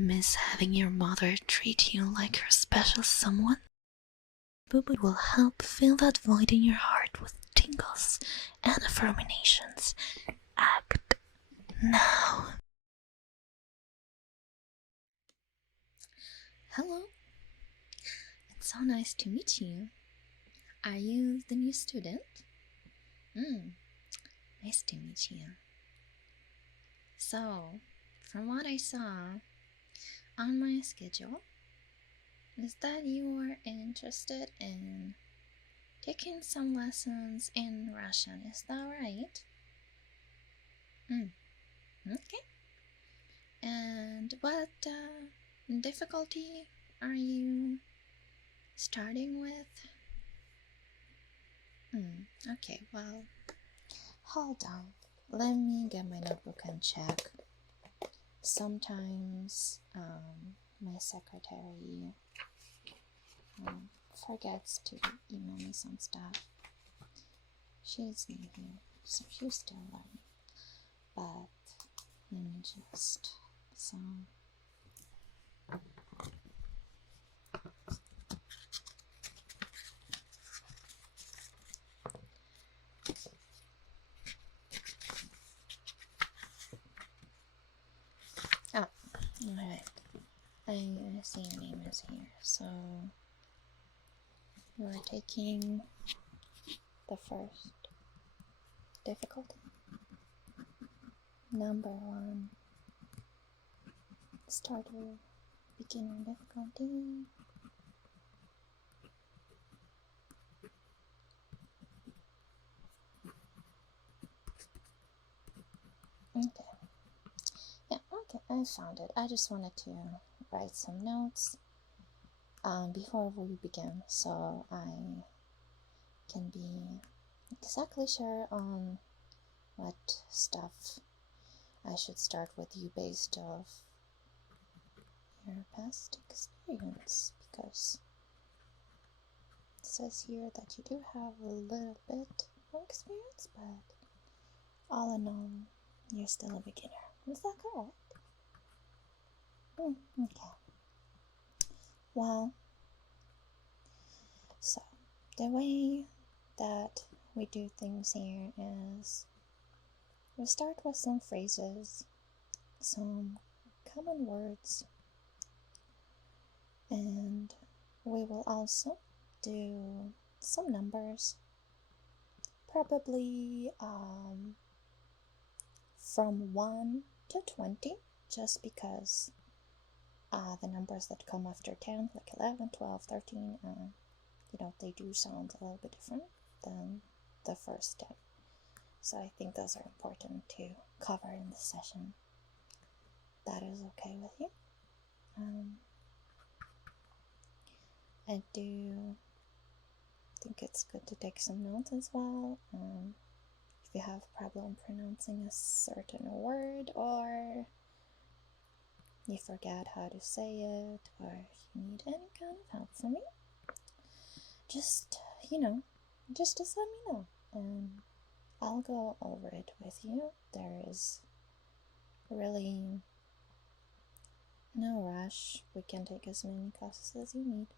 Miss having your mother treat you like her special someone? Boo will help fill that void in your heart with tingles and affirmations. Act now. Hello. It's so nice to meet you. Are you the new student? Nice to meet you. So, from what I saw on my schedule, is that you are interested in taking some lessons in Russian, is that right? Okay. And what difficulty are you starting with? Okay, well, hold on. Let me get my notebook and check. Sometimes my secretary forgets to email me some stuff. She's new here, so she's still learning. But let me just alright. I see your name is here. So you are taking the first difficulty. Number 1. Starter beginner difficulty. Okay. Yeah, okay, I found it. I just wanted to write some notes before we begin so I can be exactly sure on what stuff I should start with you based off your past experience, because it says here that you do have a little bit of experience, but all in all, you're still a beginner. Is that correct? Okay. Well, so the way that we do things here is we start with some phrases, some common words, and we will also do some numbers, probably from 1 to 20, just because the numbers that come after 10, like 11, 12, 13, they do sound a little bit different than the first 10. So I think those are important to cover in this session. That is okay with you? I do think it's good to take some notes as well. If you have a problem pronouncing a certain word, or you forget how to say it, or if you need any kind of help from me, just let me know and I'll go over it with you. There is really no rush. We can take as many classes as you need.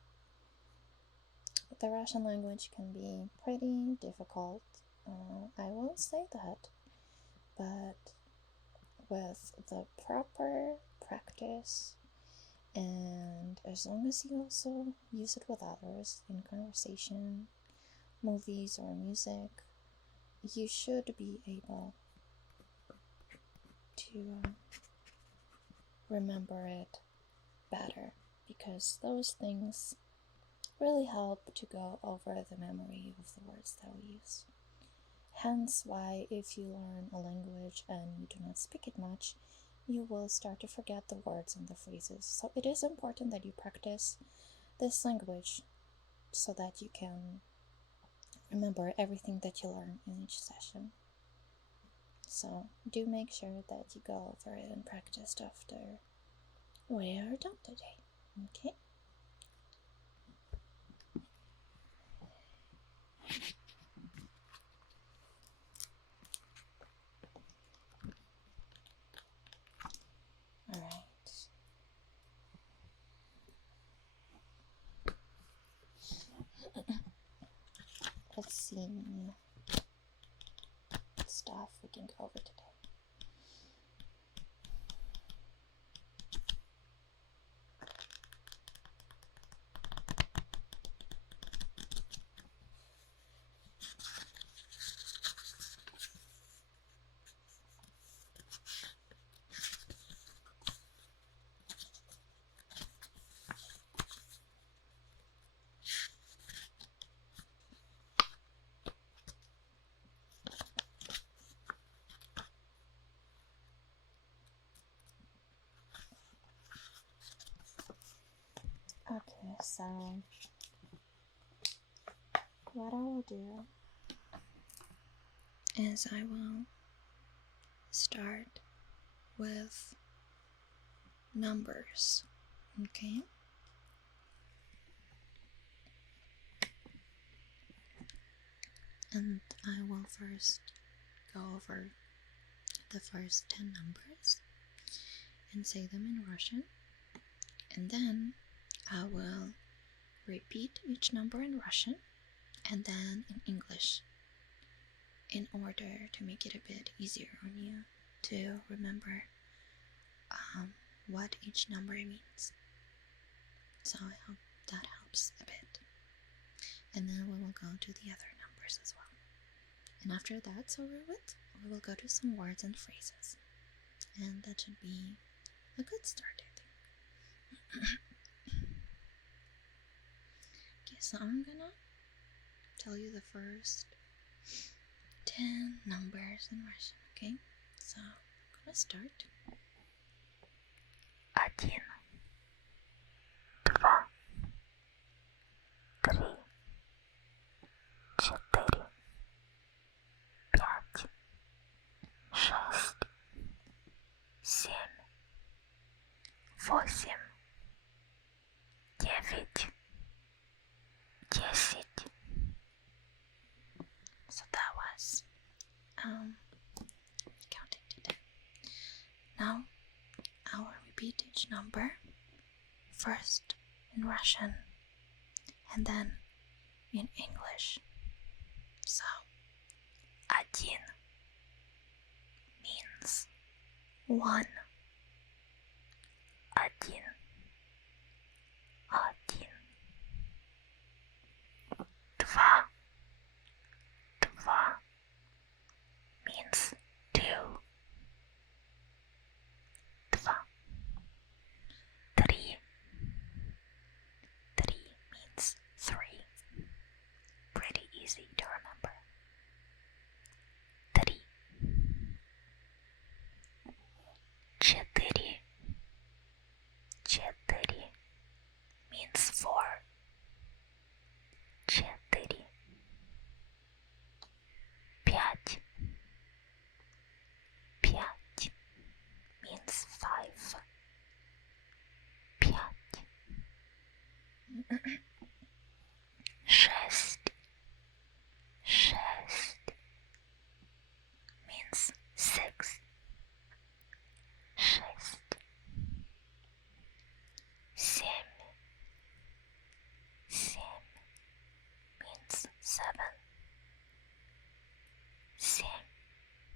The Russian language can be pretty difficult, I will say that, but with the proper practice, and as long as you also use it with others in conversation, movies, or music, you should be able to remember it better, because those things really help to go over the memory of the words that we use. Hence why if you learn a language and you do not speak it much, you will start to forget the words and the phrases. So it is important that you practice this language so that you can remember everything that you learn in each session. So do make sure that you go over it and practice after we are done today. Okay? Alright. scene stuff we can go over today. Okay, so what I will do is I will start with numbers, okay? And I will first go over the first 10 numbers and say them in Russian, and then I will repeat each number in Russian and then in English in order to make it a bit easier on you to remember what each number means. So I hope that helps a bit. And then we will go to the other numbers as well. And after that's over with, we will go to some words and phrases. And that should be a good start, I think. Okay, so I'm gonna tell you the first 10 numbers in Russian, okay? So I'm gonna start. 1, 2, 3, 4, 5, 6, 7, 8, 9, 10. So that was counting to 10. Now I will repeat each number first in Russian and then in English. So 1 means 1, 1, 1. 2, 2 means 2, 2. 3, 3 means 3. Pretty easy to remember. 3, 4, 4 means 4. 4, 5, 5 means 5. 5, 6, 6 means 6. 6, 7, 7 means 7. 7, 8,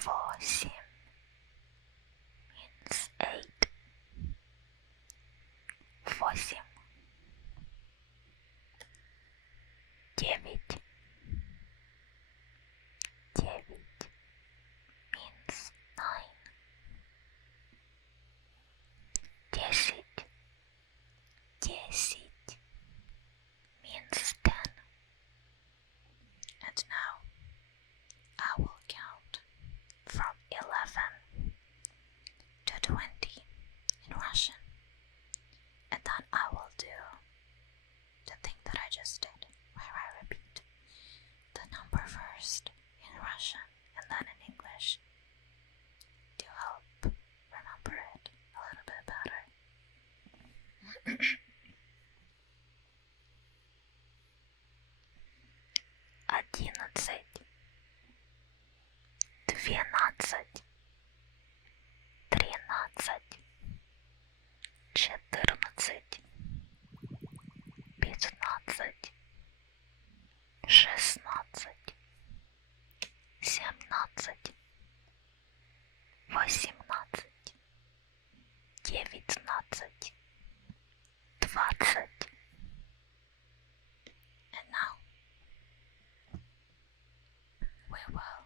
8 means 8. 8, 9, 9 means 9. 10, 10 means 10. and now I will count from 11 18, 19, 20. And now we will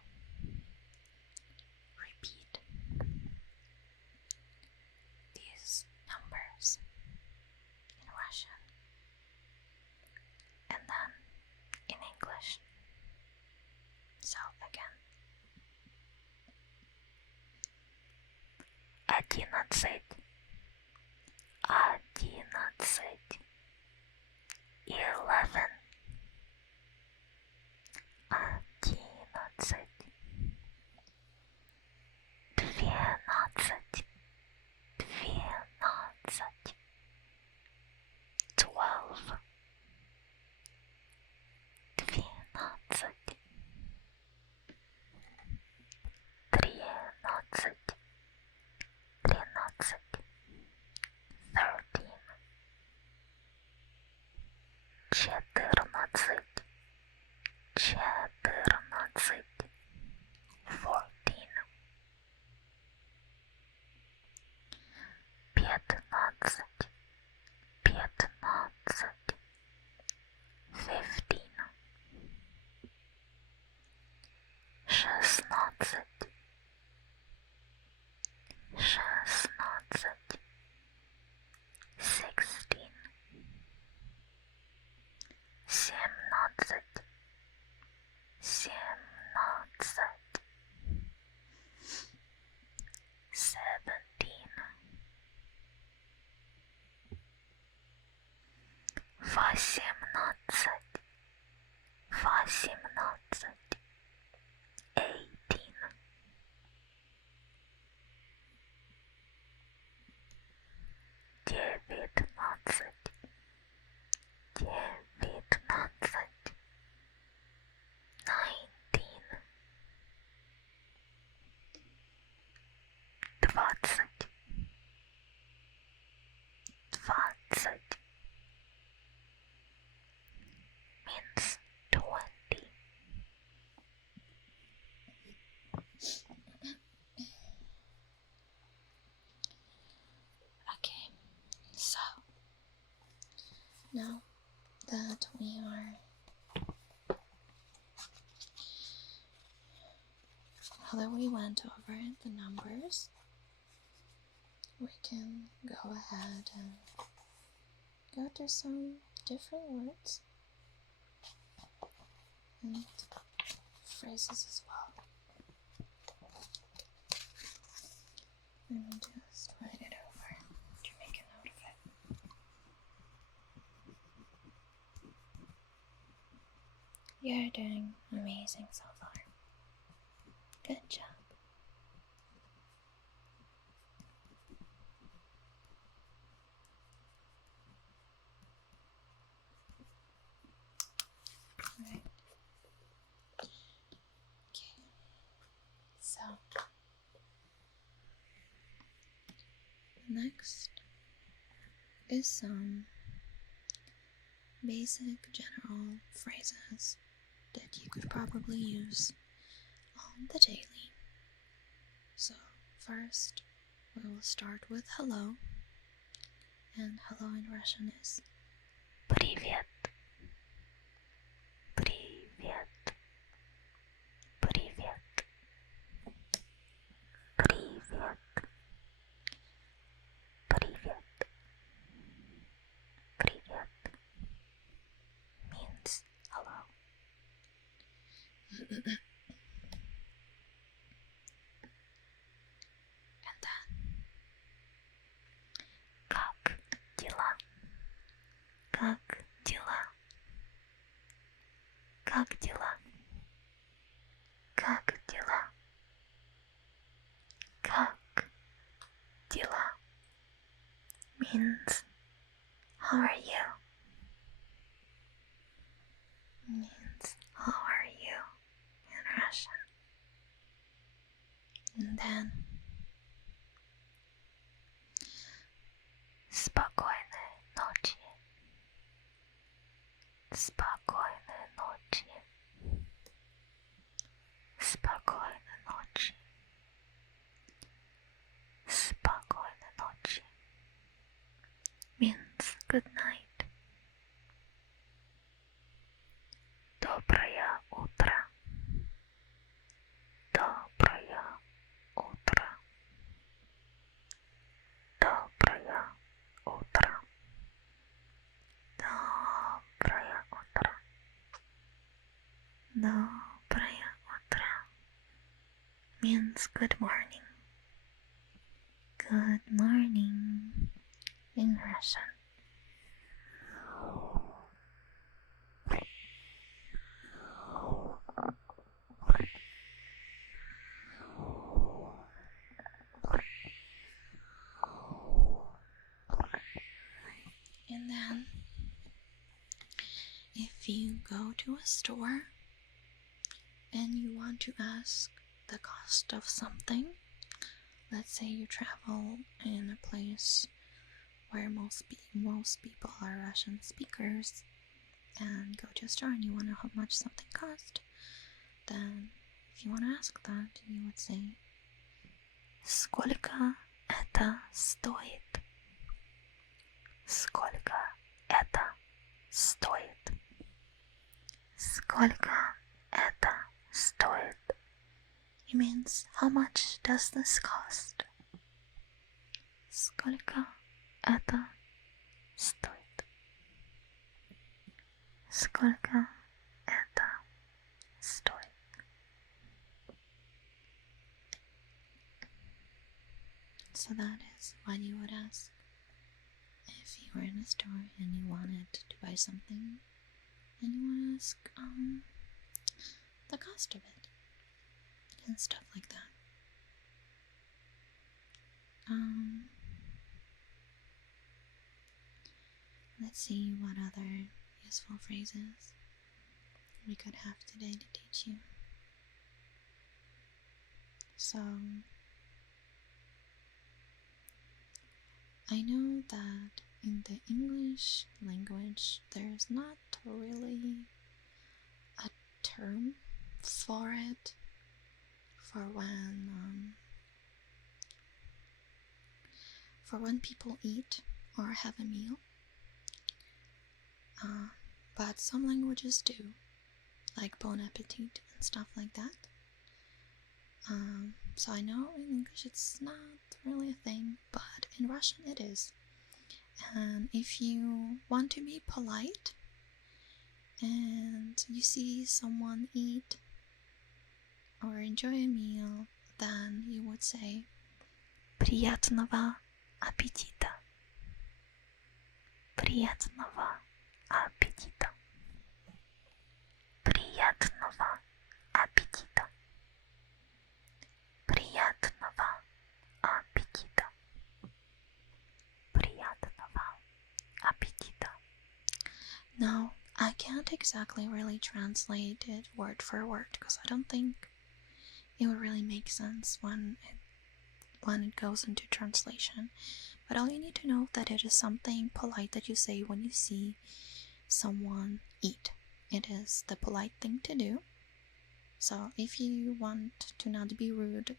repeat these numbers in Russian and then in English. So again, 11, 11, 11, 11, 12, 12, 12, 12, 13, 13, 13, 14, 14, 14, 15, 15, 15, 16, 16, 16, 17, 17, 17, 18, 18, 19, 20 means 20. Okay, so now that we went over the numbers, we can go ahead and go to some different words and phrases as well. Let me just write it over to make a note of it. You're doing amazing so far. Good job. Right. Okay. So next is some basic general phrases that you could probably use on the daily. So first we will start with hello, and hello in Russian is Привет, привет, привет, привет, привет, привет means hello. And then как дела? Как дела? Как дела? Как дела? Как дела means how are you? Means how are you in Russian. And then спокойной ночи. Спокойной ночи. Спокойной ночи. means good morning. Good morning in Russian. And then, if you go to a store and you want to ask the cost of something, let's say you travel in a place where most people are Russian speakers and go to a store and you want to know how much something cost, then if you want to ask that, you would say «Сколько это стоит?» «Сколько это стоит?» «Сколько это стоит?» It means, how much does this cost? Сколько это стоит? Сколько это стоит? So that is what you would ask if you were in a store and you wanted to buy something and you want to ask the cost of it and stuff like that. Let's see what other useful phrases we could have today to teach you. So, I know that in the English language there's not really a term for it, for when people eat or have a meal, but some languages do, like bon appetit and stuff like that. So I know in English it's not really a thing, but in Russian it is. And if you want to be polite and you see someone eat or enjoy a meal, then you would say «Приятного аппетита». Приятного аппетита. Приятного аппетита. Приятного аппетита. Приятного аппетита. Now, I can't exactly really translate it word for word because I don't think it would really make sense when it goes into translation. But all you need to know that it is something polite that you say when you see someone eat. It is the polite thing to do. So if you want to not be rude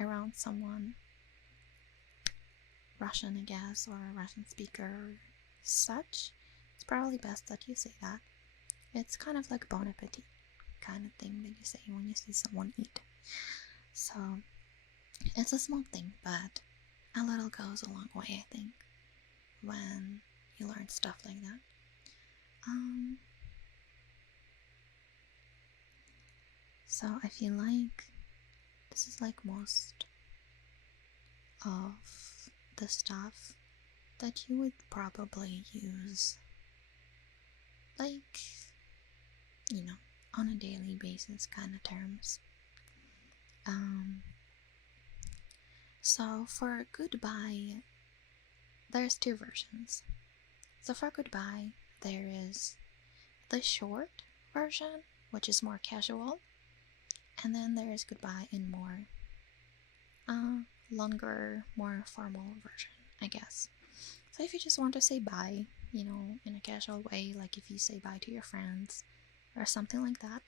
around someone, Russian I guess, or a Russian speaker or such, it's probably best that you say that. It's kind of like bon appetit kind of thing that you say when you see someone eat. So it's a small thing, but a little goes a long way, I think, when you learn stuff like that. So I feel like this is like most of the stuff that you would probably use, like, you know, on a daily basis kind of terms. So for goodbye, there's two versions. So for goodbye, there is the short version, which is more casual, and then there is goodbye in more longer, more formal version, I guess. So if you just want to say bye, you know, in a casual way, like if you say bye to your friends or something like that,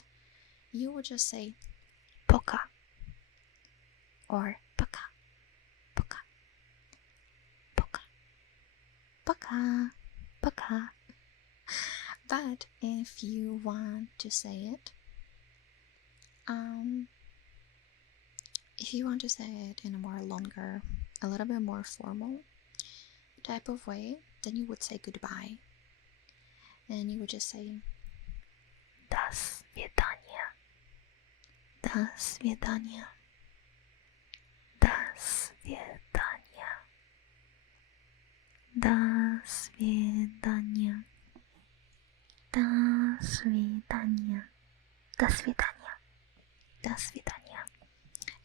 you would just say пока or пока, пока, пока, пока, пока. But if you want to say it, if you want to say it in a more longer, a little bit more formal type of way, then you would say goodbye. And you would just say До свидания. До свидания. До свидания. До свидания. До свидания. До свидания.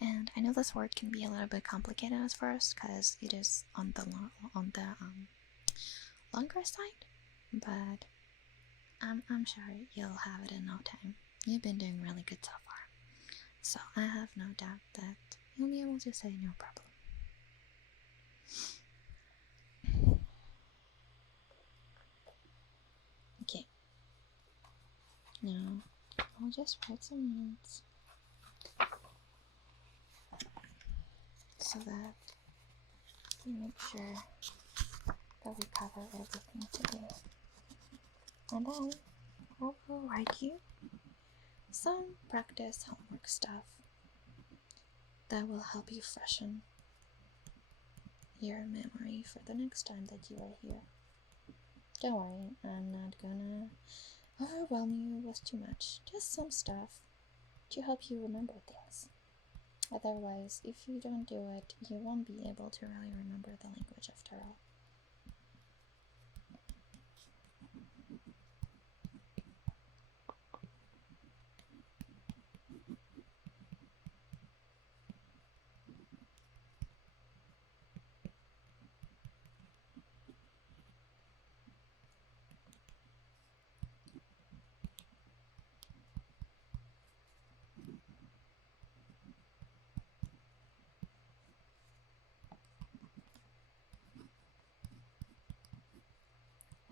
And I know this word can be a little bit complicated at first because it is on the longer side, but I'm sure you'll have it in no time. You've been doing really good so far, so I have no doubt that you'll be able to say no problem. Okay. Now I'll just write some notes so that we make sure that we cover everything today. And then I will write you some practice homework stuff that will help you freshen your memory for the next time that you are here. Don't worry, I'm not gonna overwhelm you with too much, just some stuff to help you remember things. Otherwise, if you don't do it, you won't be able to really remember the language after all.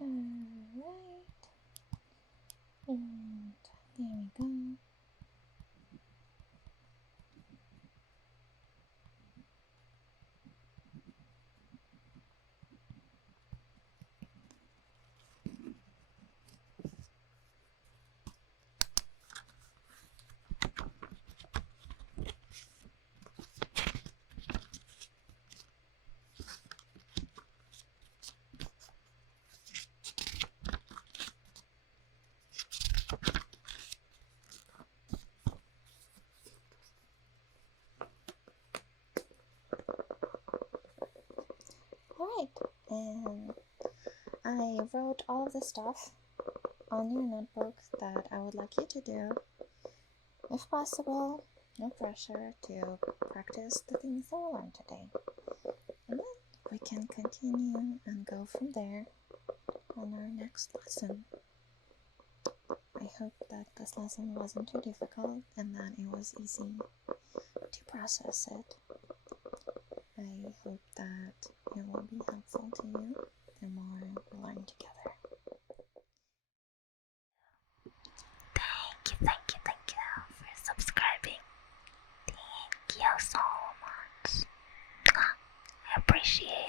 Alright, and there we go. Alright, and I wrote all of the stuff on your notebook that I would like you to do. If possible, no pressure to practice the things that we learned today. And then we can continue and go from there on our next lesson. I hope that this lesson wasn't too difficult and that it was easy to process it. I hope that it will be helpful to you the more we learn together. Thank you for subscribing. Thank you so much. I appreciate